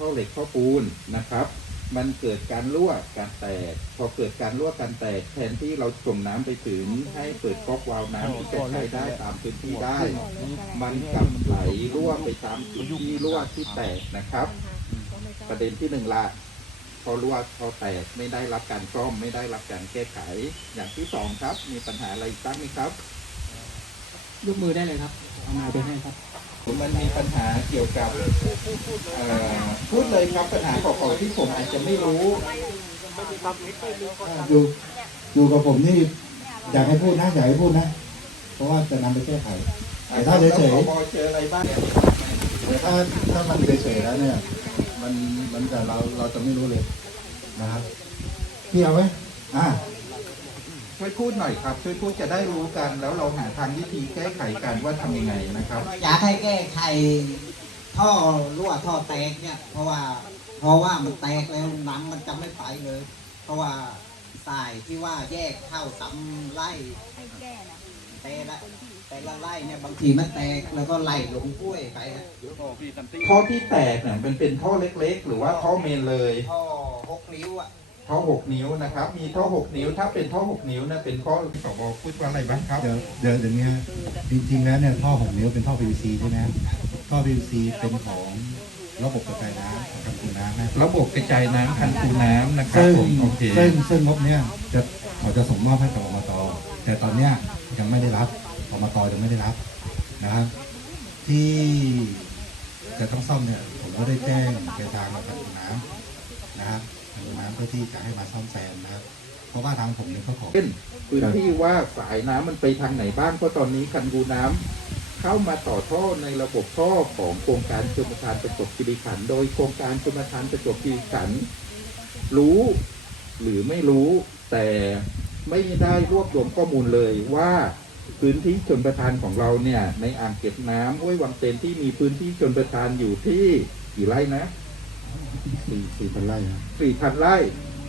ท่อเหล็กท่อปูนนะครับ มันเกิดการรั่วการแตก พอเกิดการรั่วการแตก แทนที่เราส่งน้ำไปถึงให้เปิดก๊อกวาล์วน้ำที่จะใช้ได้ตามพื้นที่ได้ มันกลับไหลรั่วไปตามจุดที่รั่วที่แตกนะครับ ประเด็นที่หนึ่งละพอรั่วพอแตกไม่ได้รับการซ่อมไม่ได้รับการแก้ไข อย่างที่สองครับ มีปัญหาอะไรอีกบ้างไหมครับ ยกมือได้เลยครับ เอามาไปให้ครับ มันมีปัญหาเกี่ยวกับเอ่อพูดเลยครับปัญหาของๆที่ผมอาจจะไม่รู้อยู่อยู่กับผมนี่อยากให้พูดนะอยากให้พูดนะ เพราะว่าจะนำไปแก้ไขแต่ถ้าเฉยแล้วผบเจออะไรบ้างๆแต่ถ้าถ้ามันเฉยๆแล้วเนี่ย มันมันจะเราเราจะไม่รู้เลยนะครับพี่เอาไหมอ่า ช่วยพูดหน่อยครับ ช่วยพูดจะได้รู้กัน แล้วเราหาทางวิธีแก้ไขกันว่าทำยังไงนะครับอยากให้แก้ไขท่อรั่วท่อแตกเนี่ย เพราะว่าเพราะว่ามันแตกแล้วน้ำมันจะไม่ไปเลย เพราะว่าสายที่ว่าแยกเข้าสำไล่แต่ละแต่ละไล่เนี่ยบางทีมันแตกแล้วก็ไหลลงห้วยไปอะท่อที่แตกเนี่ยมันเป็นท่อเล็ก ๆ หรือว่าท่อเมนเลยท่อหกนิ้วอะ ท่อหกนิ้วนะครับ มีท่อหกนิ้ว ถ้าเป็นท่อหกนิ้วนะเป็นท่อสบพูดว่าอะไรบ้างครับ เดี๋ยวเดี๋ยวอย่างเงี้ยจริงๆแล้วเนี่ยท่อหกนิ้วเป็นท่อ PVC ใช่ไหมท่อ PVC เป็นของระบบกระจายน้ำของกำคูน้ำนะระบบกระจายน้ำคันคูน้ำนะครับซึ่งผมโอเคซึ่งซึ่งงบเนี้ยจะเขาจะส่งมอบให้กับอบตแต่ตอนเนี้ยยังไม่ได้รับอบตยังไม่ได้รับนะครับ ที่จะต้องซ่อมเนี่ยผมก็ได้แจ้งไปทางการคูน้ำนะครับ การคูน้ำเพื่อที่จะให้มาซ่อมแซมนะครับ เพราะว่าทางผมเนี่ยก็ขอ เช่นพื้นที่ว่าสายน้ำมันไปทางไหนบ้างเพราะตอนนี้คันคูน้ำเข้ามาต่อท่อในระบบท่อของโครงการชลประทานประจวบคีรีขันธ์โดยโครงการชลประทานประจวบคีรีขันธ์รู้ หรือไม่รู้แต่ไม่ได้รวบรวมข้อมูลเลยว่าพื้นที่ชนประทานของเราเนี่ยในอ่างเก็บน้ำห้วยวังเตนที่มีพื้นที่ชนประทานอยู่ที่กี่ไร่นะ สี่สี่พันไร่ครับสี่พันไร่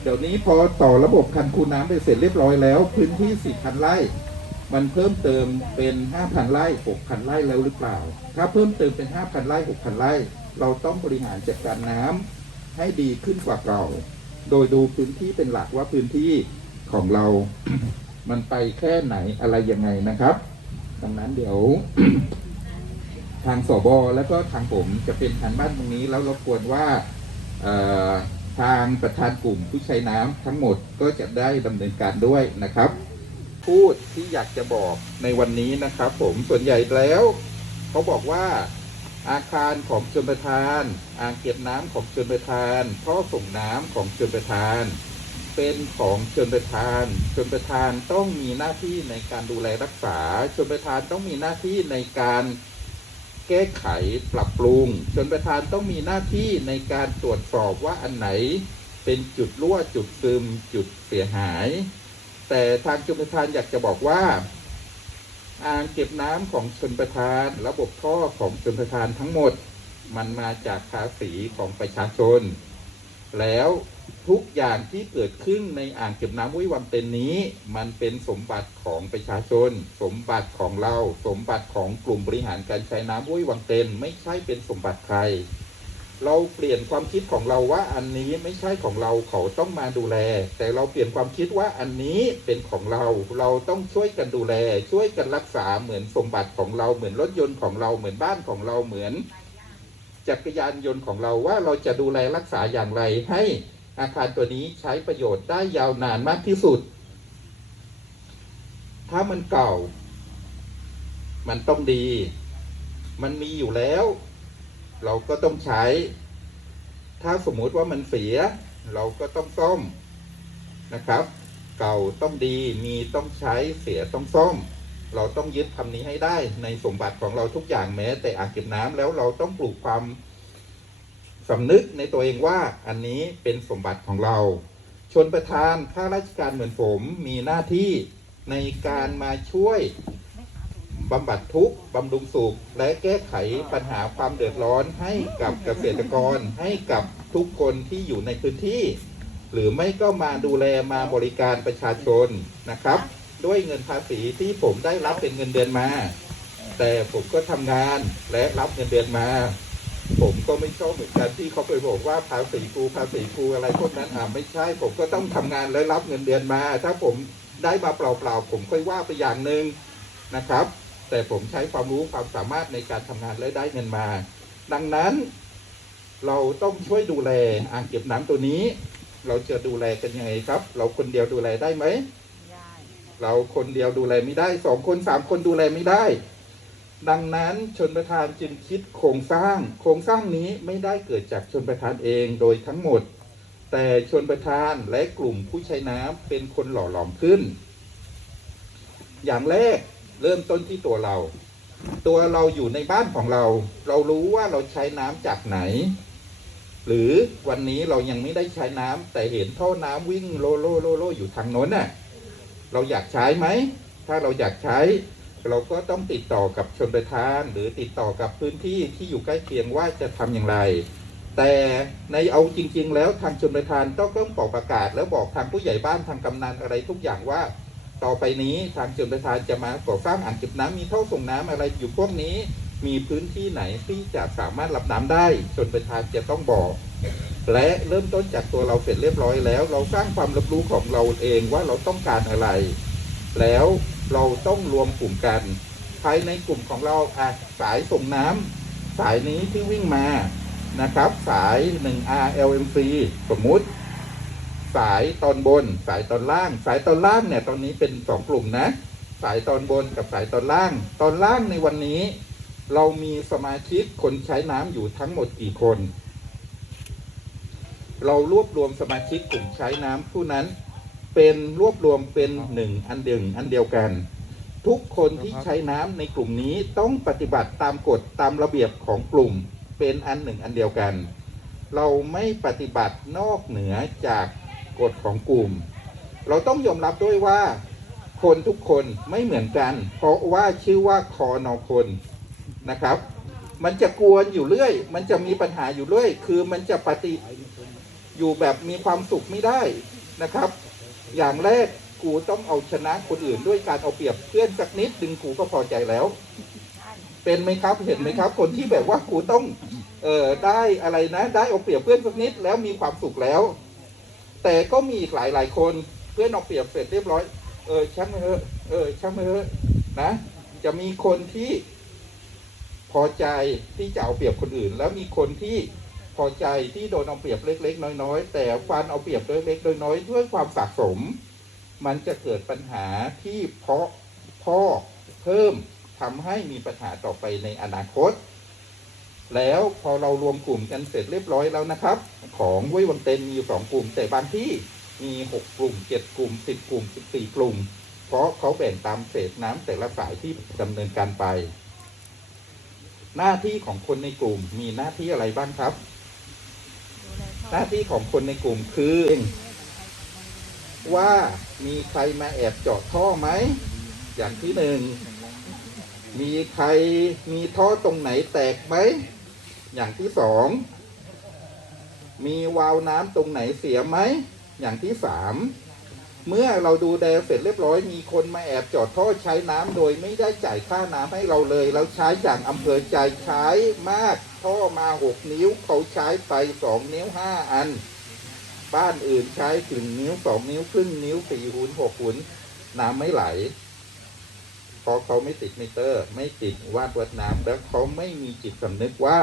เดี๋ยวนี้พอต่อระบบคันคูน้ำไปเสร็จเรียบร้อยแล้ว พื้นที่สี่พันไร่ มันเพิ่มเติมเป็นห้าพันไร่หกพันไร่แล้วหรือเปล่า ถ้าเพิ่มเติมเป็นห้าพันไร่หกพันไร่ เราต้องบริหารจัดการน้ำให้ดีขึ้นกว่าเก่า โดยดูพื้นที่เป็นหลักว่าพื้นที่ของเรา มันไปแค่ไหนอะไรยังไงนะครับ ดังนั้นเดี๋ยวทางสบแล้วก็ทางผมจะเป็นทางบ้านตรงนี้แล้วรบกวนว่า ทางประธานกลุ่มผู้ใช้น้ำทั้งหมดก็จะได้ดำเนินการด้วยนะครับ พูดที่อยากจะบอกในวันนี้นะครับ ผมส่วนใหญ่แล้วเขาบอกว่าอาคารของชนประทาน อ่างเก็บน้ำของชนประทานท่อส่งน้ำของชนประทาน เป็นของชนประทานชนประทานต้องมีหน้าที่ในการดูแลรักษาชนประทานต้องมีหน้าที่ในการ แก้ไขปรับปรุงชนประธานต้องมีหน้าที่ในการตรวจสอบว่าอันไหนเป็นจุดรั่วจุดซึมจุดเสียหาย แต่ทางชนประธานอยากจะบอกว่า อ่างเก็บน้ำของชนประธาน ระบบท่อของชนประธานทั้งหมด มันมาจากภาษีของประชาชน แล้วทุกอย่างที่เกิดขึ้นในอ่างเก็บน้ำห้วยวังเต็นนี้ มันเป็นสมบัติของประชาชน สมบัติของเรา สมบัติของกลุ่มบริหารการใช้น้ำห้วยวังเต็นไม่ใช่เป็นสมบัติใคร เราเปลี่ยนความคิดของเราว่าอันนี้ไม่ใช่ของเราเขาต้องมาดูแล แต่เราเปลี่ยนความคิดว่าอันนี้เป็นของเรา เราต้องช่วยกันดูแล ช่วยกันรักษาเหมือนสมบัติของเราเหมือนรถยนต์ของเราเหมือนบ้านของเราเหมือน จักรยานยนต์ของเราว่าเราจะดูแลรักษาอย่างไรให้อาคารตัวนี้ใช้ประโยชน์ได้ยาวนานมากที่สุด ถ้ามันเก่า มันต้องดี มันมีอยู่แล้ว เราก็ต้องใช้ ถ้าสมมุติว่ามันเสีย เราก็ต้องซ่อมนะครับ เก่าต้องดี มีต้องใช้ เสียต้องซ่อม เราต้องยึดคำนี้ให้ได้ในสมบัติของเราทุกอย่างแม้ แต่อ่างเก็บน้ำแล้วเราต้องปลูกความสำนึกในตัวเองว่าอันนี้เป็นสมบัติของเรา ชนประธานข้าราชการเหมือนผมมีหน้าที่ในการมาช่วยบำบัดทุกข์บำรุงสุข และแก้ไขปัญหาความเดือดร้อนให้กับเกษตรกรให้กับทุกคนที่อยู่ในพื้นที่ หรือไม่ก็มาดูแลมาบริการประชาชนนะครับ ด้วยเงินภาษีที่ผมได้รับเป็นเงินเดือนมา แต่ผมก็ทำงานและรับเงินเดือนมา ผมก็ไม่ชอบเหมือนกันที่เขาไปบอกว่าภาษีครูภาษีครูอะไรพวกนั้นอ่าไม่ใช่ ผมก็ต้องทำงานและรับเงินเดือนมา ถ้าผมได้มาเปล่าๆผมค่อยว่าไปอย่างหนึ่งนะครับ แต่ผมใช้ความรู้ความสามารถในการทำงานและได้เงินมา ดังนั้น เราต้องช่วยดูแลอ่างเก็บน้ำตัวนี้ เราจะดูแลกันยังไงครับ เราคนเดียวดูแลได้ไหม เราคนเดียวดูแลไม่ได้สองคนสามคนดูแลไม่ได้ ดังนั้นชนประธานจึงคิดโครงสร้าง โครงสร้างนี้ไม่ได้เกิดจากชนประธานเองโดยทั้งหมด แต่ชนประธานและกลุ่มผู้ใช้น้ำเป็นคนหล่อหลอมขึ้น อย่างแรกเริ่มต้นที่ตัวเรา ตัวเราอยู่ในบ้านของเรา เรารู้ว่าเราใช้น้ำจากไหนหรือวันนี้เรายังไม่ได้ใช้น้ำแต่เห็นท่อน้ำวิ่งโลโลโลโลอยู่ทางโน้นน่ะ เราอยากใช้ไหม ถ้าเราอยากใช้ เราก็ต้องติดต่อกับชนประทาน หรือติดต่อกับพื้นที่ที่อยู่ใกล้เคียงว่าจะทำอย่างไร แต่ในเอาจริง ๆ แล้วทางชนประทานต้องต้องบอกประกาศ แล้วบอกทางผู้ใหญ่บ้านทางกำนันอะไรทุกอย่างว่า ต่อไปนี้ทางชนประทานจะมาก่อสร้างอ่างเก็บน้ำมีท่อส่งน้ำอะไรอยู่พวกนี้ มีพื้นที่ไหนที่จะสามารถรับน้ำได้ชนประทานจะต้องบอก และเริ่มต้นจากตัวเราเสร็จเรียบร้อยแล้ว เราสร้างความรับรู้ของเราเองว่าเราต้องการอะไร แล้วเราต้องรวมกลุ่มกัน ภายในกลุ่มของเราอะสายส่งน้ำสายนี้ที่วิ่งมานะครับ สาย 1R LMC สมมุติ สายตอนบน สายตอนล่าง สายตอนล่างเนี่ยตอนนี้เป็นสองกลุ่มนะ สายตอนบนกับสายตอนล่าง ตอนล่างในวันนี้ เรามีสมาชิกคนใช้น้ำอยู่ทั้งหมดกี่คน เรารวบรวมสมาชิกกลุ่มใช้น้ำผู้นั้น เป็นรวบรวมเป็นหนึ่งอันเดียวอันเดียวกัน ทุกคนที่ใช้น้ำในกลุ่มนี้ต้องปฏิบัติตามกฎตามระเบียบของกลุ่ม เป็นอันหนึ่งอันเดียวกัน เราไม่ปฏิบัตินอกเหนือจากกฎของกลุ่ม เราต้องยอมรับด้วยว่า คนทุกคนไม่เหมือนกัน เพราะว่าชื่อว่าคอนอคนนะครับ มันจะกวนอยู่เรื่อย มันจะมีปัญหาอยู่เรื่อย คือมันจะปฏิ อยู่แบบมีความสุขไม่ได้นะครับ อย่างแรกกูต้องเอาชนะคนอื่นด้วยการเอาเปรียบเพื่อนสักนิดดึงกูก็พอใจแล้ว เป็นไหมครับเห็นไหมครับ คนที่แบบว่ากูต้องเอ่อได้อะไรนะ ได้เอาเปรียบเพื่อนสักนิดแล้วมีความสุขแล้ว แต่ก็มีอีกหลายหลายคนเพื่อนเอาเปรียบเสร็จเรียบร้อยเออช่างเถอะเออช่างเถอะนะ จะมีคนที่พอใจที่จะเอาเปรียบคนอื่น แล้วมีคนที่ อใจที่โดนเอาเปรียบเล็ก ๆ น้อยๆ แต่ฟันเอาเปรียบเล็กๆน้อยๆด้วยความสะสม มันจะเกิดปัญหาที่เพาะพ่อเพิ่มทำให้มีปัญหาต่อไปในอนาคต แล้วพอเรารวมกลุ่มกันเสร็จเรียบร้อยแล้วนะครับ ของเว้ยวันเต็นมีอยู่สองกลุ่ม แต่บางที่มีหกกลุ่มเจ็ดกลุ่มสิบกลุ่มสิบสี่กลุ่ม เพราะเขาแบ่งตามเศษน้ำแต่ละสายที่ดำเนินการไป หน้าที่ของคนในกลุ่มมีหน้าที่อะไรบ้างครับ หน้าที่ของคนในกลุ่มคือว่ามีใครมาแอบเจาะท่อไหม อย่างที่หนึ่ง มีใครมีท่อตรงไหนแตกไหม อย่างที่สอง มีวาล์วน้ำตรงไหนเสียไหม อย่างที่สาม เมื่อเราดูแลเสร็จเรียบร้อย มีคนมาแอบเจอดท่อใช้น้ำโดยไม่ได้จ่ายค่าน้ำให้เราเลย แล้วใช้จากอำเภอใจใช้มาก ท่อมาหกนิ้วเขาใช้ไปสองนิ้วห้าอัน บ้านอื่นใช้ถึงนิ้วสองนิ้วครึ่งนิ้วสี่หุนหกหุนน้ำไม่ไหลเพราะเขาไม่ติดมิเตอร์ ไม่ติดวาดวัดน้ำแล้วเขาไม่มีจิตสำนึกว่า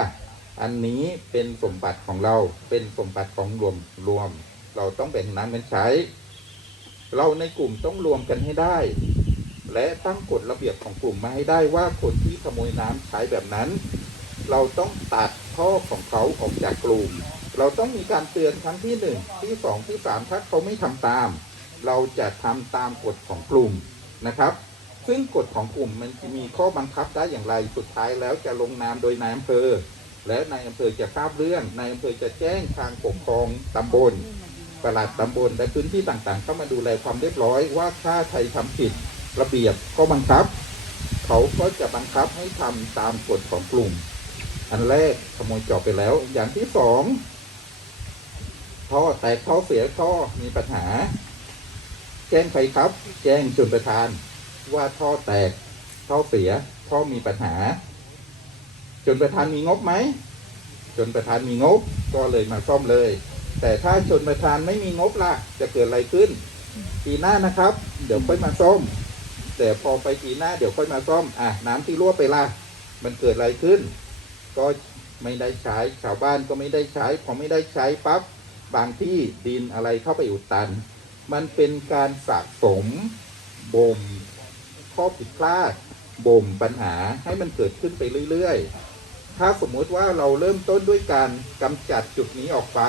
อันนี้เป็นสมบัติของเราเป็นสมบัติของรวมรวม เราต้องแบ่งน้ำกันใช้ เราในกลุ่มต้องรวมกันให้ได้ และตั้งกฎระเบียบของกลุ่มมาให้ได้ว่าคนที่ขโมยน้ำใช้แบบนั้น เราต้องตัดท่อของเขาออกจากกลุ่ม เราต้องมีการเตือนครั้งที่หนึ่งที่สองที่สามถ้าเขาไม่ทำตาม เราจะทำตามกฎของกลุ่มนะครับ ซึ่งกฎของกลุ่มมันจะมีข้อบังคับได้อย่างไรสุดท้ายแล้วจะลงนามโดยนายอำเภอ และนายอำเภอจะทราบเรื่องนายอำเภอจะแจ้งทางปกครองตำบลปลัดตำบลและพื้นที่ต่างๆ เข้ามาดูแลความเรียบร้อยว่าถ้าใครทำผิดระเบียบก็บังคับ เขาก็จะบังคับให้ทำตามกฎของกลุ่ม อันแรกขโมยจอบไปแล้ว อย่างที่สองท่อแตกท่อเสียท่อมีปัญหา แจ้งใครครับ แจ้งชนประธาน ว่าท่อแตกท่อเสียท่อมีปัญหา จนประธานมีงบไหมชนประธานมีงบก็เลยมาซ่อมเลย แต่ถ้าชนประธานไม่มีงบล่ะ จะเกิดอะไรขึ้น ปีหน้านะครับ เดี๋ยวค่อยมาซ่อมแต่พอไปปีหน้าเดี๋ยวค่อยมาซ่อมอะน้ำที่รั่วไปล่ะ มันเกิดอะไรขึ้น ก็ไม่ได้ใช้ ชาวบ้านก็ไม่ได้ใช้ พอไม่ได้ใช้ปั๊บบางที่ดินอะไรเข้าไปอุดตัน มันเป็นการสะสมบ่มข้อผิดพลาดบ่มปัญหาให้มันเกิดขึ้นไปเรื่อยๆ ถ้าสมมุติว่าเราเริ่มต้นด้วยการกำจัดจุดนี้ออกไป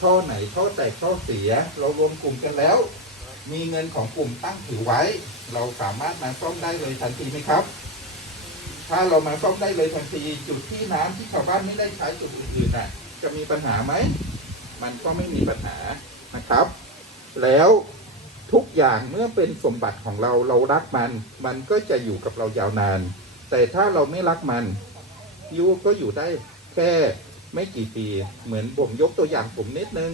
ท่อไหนท่อแตกท่อเสีย เรารวมกลุ่มกันแล้ว มีเงินของกลุ่มตั้งถือไว้ เราสามารถมาซ่อมได้เลยทันทีไหมครับ ถ้าเรามาซ่อมได้เลยทันที จุดที่น้ำที่ชาวบ้านไม่ได้ใช้จุดอื่นๆน่ะ จะมีปัญหาไหม มันก็ไม่มีปัญหานะครับ แล้วทุกอย่างเมื่อเป็นสมบัติของเราเรารักมัน มันก็จะอยู่กับเรายาวนาน แต่ถ้าเราไม่รักมันยูก็อยู่ได้แค่ไม่กี่ปี เหมือนผมยกตัวอย่างผมนิดนึง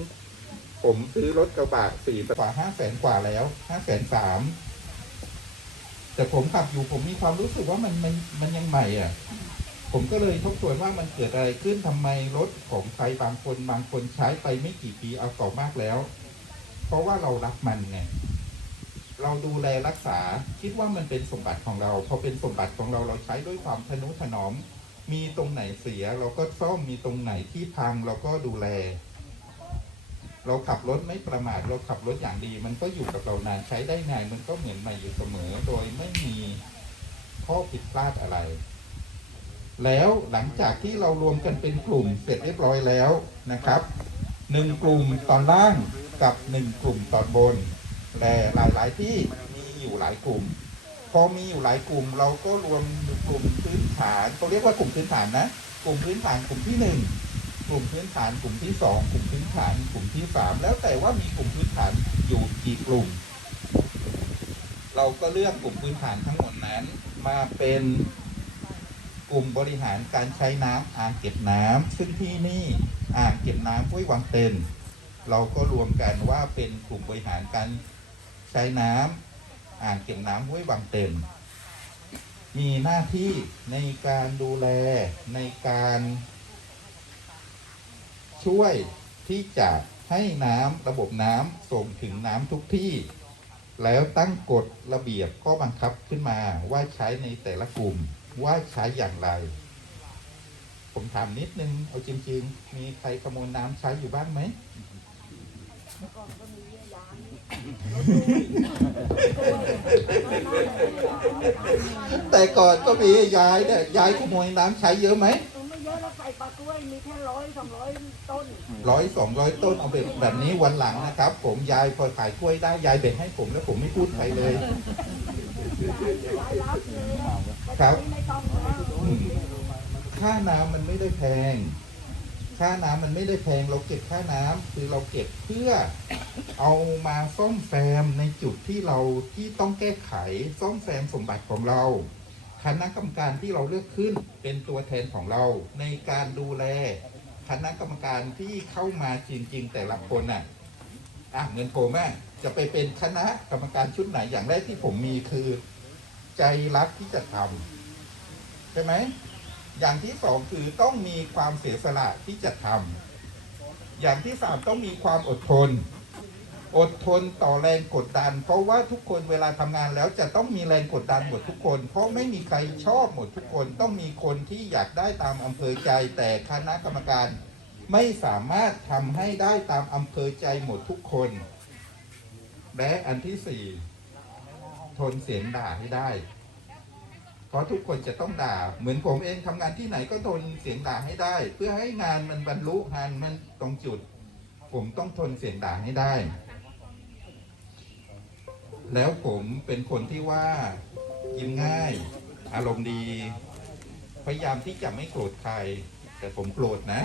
ผมซื้อรถกระบะสี่กว่าห้าแสนกว่าแล้วห้าแสนสาม แต่ผมขับอยู่ผมมีความรู้สึกว่ามันมันมันยังใหม่อะ ผมก็เลยทบทวนว่ามันเกิดอะไรขึ้นทำไมรถของใครบางคนบางคนใช้ไปไม่กี่ปีเอาต่อมากแล้ว เพราะว่าเรารักมันไงเราดูแลรักษาคิดว่ามันเป็นสมบัติของเราพอเป็นสมบัติของเราเราใช้ด้วยความทนุถนอม มีตรงไหนเสีย เราก็ซ่อมมีตรงไหนที่พังเราก็ดูแล เราขับรถไม่ประมาทเราขับรถอย่างดี มันก็อยู่กับเรานานใช้ได้นานมันก็เหมือนใหม่อยู่เสมอ โดยไม่มีข้อผิดพลาดอะไร แล้วหลังจากที่เรารวมกันเป็นกลุ่มเสร็จเรียบร้อยแล้วนะครับหนึ่งกลุ่มตอนล่างกับหนึ่งกลุ่มตอนบนแต่หลายๆที่มีอยู่หลายกลุ่ม พอมีอยู่หลายกลุ่ม เราก็รวมกลุ่มพื้นฐานเขาเรียกว่ากลุ่มพื้นฐานนะ กลุ่มพื้นฐานกลุ่มที่หนึ่ง กลุ่มพื้นฐานกลุ่มที่สองกลุ่มพื้นฐานกลุ่มที่สามแล้วแต่ว่ามีกลุ่มพื้นฐานอยู่กี่กลุ่ม เราก็เลือกกลุ่มพื้นฐานทั้งหมดนั้น มาเป็นกลุ่มบริหารการใช้น้ำอ่างเก็บน้ำซึ่งที่นี่อ่างเก็บน้ำห้วยวังเต็นเราก็รวมกันว่าเป็นกลุ่มบริหารการใช้น้ำอ่างเก็บน้ำห้วยวังเต็มมีหน้าที่ในการดูแลในการ ช่วยที่จะให้น้ำระบบน้ำส่งถึงน้ำทุกที่ แล้วตั้งกฎระเบียบข้อบังคับขึ้นมาว่าใช้ในแต่ละกลุ่มว่าใช้อย่างไร ผมถามนิดนึง เอาจริง ๆ มีใครขโมยน้ำใช้อยู่บ้างไหมแต่ก่อนก็มียายเนี่ยยายขโมยน้ำใช้เยอะไหม ไม่เยอะแล้วใส่ปลากล้วยมีแค่ร้อยสองร้อยต้น ร้อยสองร้อยต้นเอาแบบแบบนี้วันหลังนะครับ ผมยายพอขายกล้วยได้ยายแบ่งให้ผมแล้วผมไม่พูดใครเลยรายรับเลยครับ ไม่ต้องแล้วอืมค่าน้ำมันไม่ได้แพง ค่าน้ำมันไม่ได้แพง เราเก็บค่าน้ำคือเราเก็บเพื่อ เอามาซ่อมแซมในจุดที่เราที่ต้องแก้ไขซ่อมแซมสมบัติของเรา คณะกรรมการที่เราเลือกขึ้นเป็นตัวแทนของเราในการดูแล คณะกรรมการที่เข้ามาจริง ๆ แต่ละคนน่ะอะเหมือนผมอะจะไปเป็นคณะกรรมการชุดไหนอย่างแรกที่ผมมีคือ ใจรักที่จะทำใช่ไหมอย่างที่สองคือต้องมีความเสียสละที่จะทำอย่างที่สามต้องมีความอดทน อดทนต่อแรงกดดัน เพราะว่าทุกคนเวลาทำงานแล้วจะต้องมีแรงกดดันหมดทุกคน เพราะไม่มีใครชอบหมดทุกคน ต้องมีคนที่อยากได้ตามอำเภอใจ แต่คณะกรรมการไม่สามารถทำให้ได้ตามอำเภอใจหมดทุกคน และอันที่สี่ทนเสียงด่าให้ได้ เพราะทุกคนจะต้องด่า เหมือนผมเองทำงานที่ไหนก็ทนเสียงด่าให้ได้ เพื่อให้งานมันบรรลุงานมันตรงจุด ผมต้องทนเสียงด่าให้ได้ แล้วผมเป็นคนที่ว่ายิ้มง่าย อารมณ์ดี พยายามที่จะไม่โกรธใคร แต่ผมโกรธนะ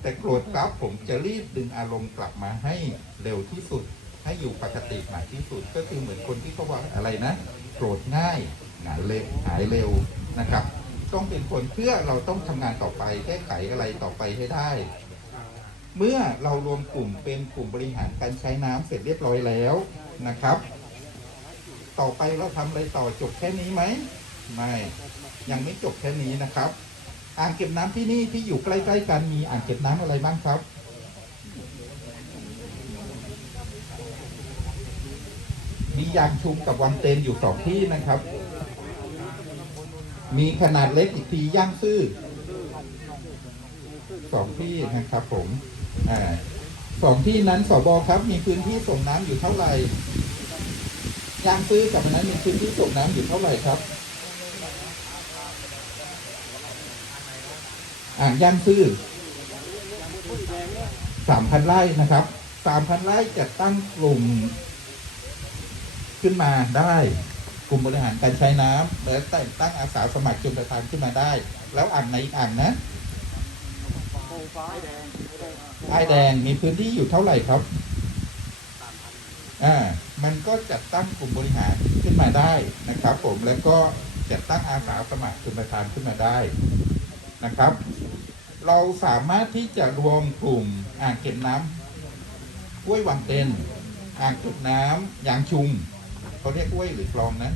แต่โกรธปั๊บผมจะรีบดึงอารมณ์กลับมาให้เร็วที่สุด ให้อยู่ปกติมากที่สุด ก็คือเหมือนคนที่เขาว่าอะไรนะ โกรธง่ายหายเร็วหายเร็วนะครับ ต้องเป็นคนเพื่อเราต้องทำงานต่อไปแก้ไขอะไรต่อไปให้ได้ เมื่อเรารวมกลุ่มเป็นกลุ่มบริหารการใช้น้ำเสร็จเรียบร้อยแล้วนะครับ ต่อไปเราทำอะไรต่อจบแค่นี้ไหมไม่ยังไม่จบแค่นี้นะครับ อ่างเก็บน้ำที่นี่ที่อยู่ใกล้ๆกันมีอ่างเก็บน้ำอะไรบ้างครับมียางชุมกับวังเตนอยู่สองที่นะครับ มีขนาดเล็กอีกทีย่างซื่อสองที่นะครับผมอสองที่นั้นสบครับ มีพื้นที่ส่งน้ำอยู่เท่าไหร่ ย่างซื่อกับอันนั้นมีพื้นที่ส่งน้ำอยู่เท่าไหร่ครับ อ่างย่างซื่อสามพันไร่นะครับสามพันไร่จะตั้งกลุ่ม ขึ้นมาได้กลุ่มบริหารการใช้น้ำและแต่งตั้งอาสาสมัครชนประทานขึ้นมาได้ แล้วอ่างในอีกอ่างนะไอ้แดงมีพื้นที่อยู่เท่าไหร่ครับ อ่ามันก็จัดตั้งกลุ่มบริหารขึ้นมาได้นะครับผมแล้วก็จัดตั้งอาสาสมัครชนประทานขึ้นมาได้นะครับ เราสามารถที่จะรวมกลุ่มอ่างเก็บน้ำห้วยวังเต็นอ่างเก็บน้ำยางชุมเขาเรียกห้วยหรือคลองนะ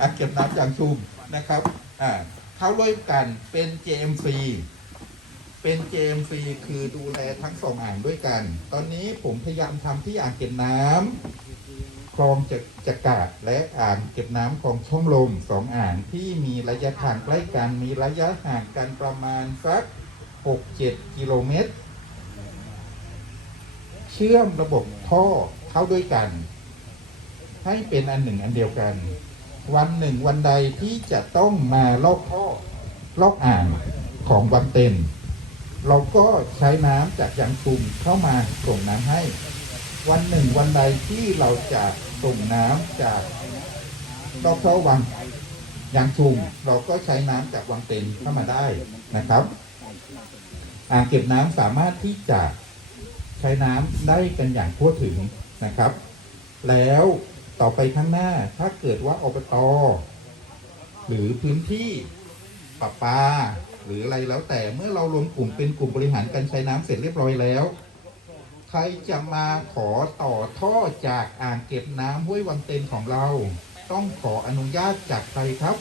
อ่างเก็บน้ำยางชุมนะครับอ่าเข้าร่วมกันเป็น JMC เป็น JMC คือดูแลทั้งสองอ่างด้วยกัน ตอนนี้ผมพยายามทำที่อ่างเก็บน้ำคลองจะจกาดและอ่างเก็บน้ำคลองช่องลมสองอ่างที่มีระยะทางใกล้กันมีระยะห่างกันประมาณสัก 6-7 กิโลเมตร เชื่อมระบบท่อเข้าด้วยกัน ให้เป็นอันหนึ่งอันเดียวกัน วันหนึ่งวันใดที่จะต้องมาลอกท่อลอกอ่างของวังเต็น เราก็ใช้น้ำจากยางชุมเข้ามาส่งน้ำให้ วันหนึ่งวันใดที่เราจะส่งน้ำจากลอกท่อวังยางชุมเราก็ใช้น้ำจากวังเต็นเข้ามาได้นะครับอ่างเก็บน้ำสามารถที่จะใช้น้ำได้กันอย่างทั่วถึงนะครับ แล้วต่อไปข้างหน้าถ้าเกิดว่าอบตหรือพื้นที่ปะปา หรืออะไรแล้วแต่เมื่อเรารวมกลุ่มเป็นกลุ่มบริหารการใช้น้ำเสร็จเรียบร้อยแล้ว ใครจะมาขอต่อท่อจากอ่างเก็บน้ำห้วยวังเต็นของเรา ต้องขออนุญาตจากใครครับ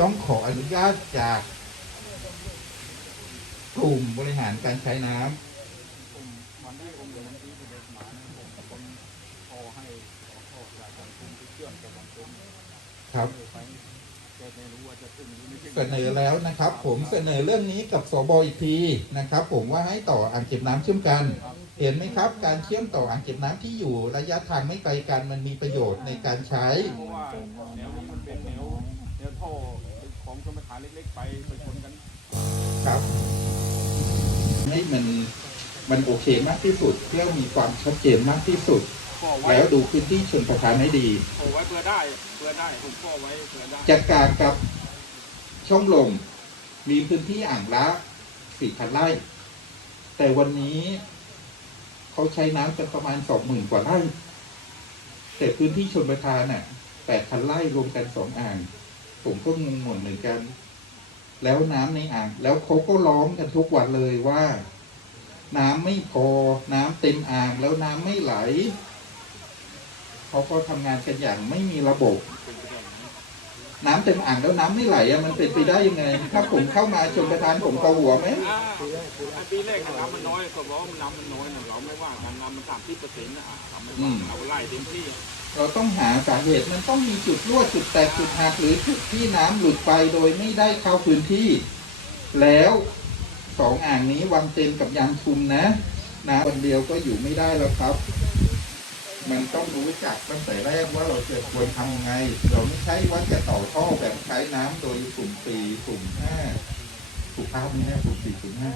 ต้องขออนุญาตจากกลุ่มบริหารการใช้น้ำครับ เสนอแล้วนะครับ ผมเสนอเรื่องนี้กับสบอีกทีนะครับ ผมว่าให้ต่ออ่างเก็บน้ำเชื่อมกัน เห็นไหมครับ การเชื่อมต่ออ่างเก็บน้ำที่อยู่ระยะทางไม่ไกลกันมันมีประโยชน์ในการใช้เพราะว่าแนวนี้มันเป็นแนวแนวท่อของชมประทานเล็กๆไปไปชนกันครับให้มันมันโอเคมากที่สุดเพื่อมีความชัดเจนมากที่สุดก็ไว้ แล้วดูพื้นที่ชนประทานให้ดีก็ไว้เพื่อได้เพื่อได้ผมก็ไว้เพื่อได้จัดการกับช่องลมมีพื้นที่อ่างละสี่พันไร่ แต่วันนี้เขาใช้น้ำกันประมาณสองหมื่นกว่าไร่แต่พื้นที่ชนประทานน่ะแปดพันไร่รวมกันสองอ่าง ผมก็งงหมดเหมือนกัน แล้วน้ำในอ่าง แล้วเขาก็ร้องกันทุกวันเลยว่า น้ำไม่พอ น้ำเต็มอ่างแล้วน้ำไม่ไหล เขาก็ทำงานกันอย่างไม่มีระบบ น้ำเต็มอ่างแล้วน้ำไม่ไหลอะมันเป็นไปได้ยังไง ถ้าผมเข้ามาชนประทานผมเกาหัวไหมปีแรกน้ำมันน้อยก็บอกว่าน้ำมันน้อยเราไม่ว่ากันน้ำมันสามสิบเปอร์เซ็นต์นะอะเราไม่ว่าเอาไล่เต็มที่เราต้องหาสาเหตุมันต้องมีจุดรั่วจุดแตกจุดหักหรือจุดที่น้ำหลุดไปโดยไม่ได้เข้าพื้นที่ แล้วสองอ่างนี้วังเต็มกับยางชุมนะน้ำคนเดียวก็อยู่ไม่ได้แล้วครับ มันต้องรู้จักตั้งแต่แรกว่าเราจะควรทำยังไง เราไม่ใช่ว่าจะต่อท่อแบบใช้น้ำโดยสุ่มสี่สุ่มห้าสุภาพนี่นะสุ่มสี่สุ่มห้า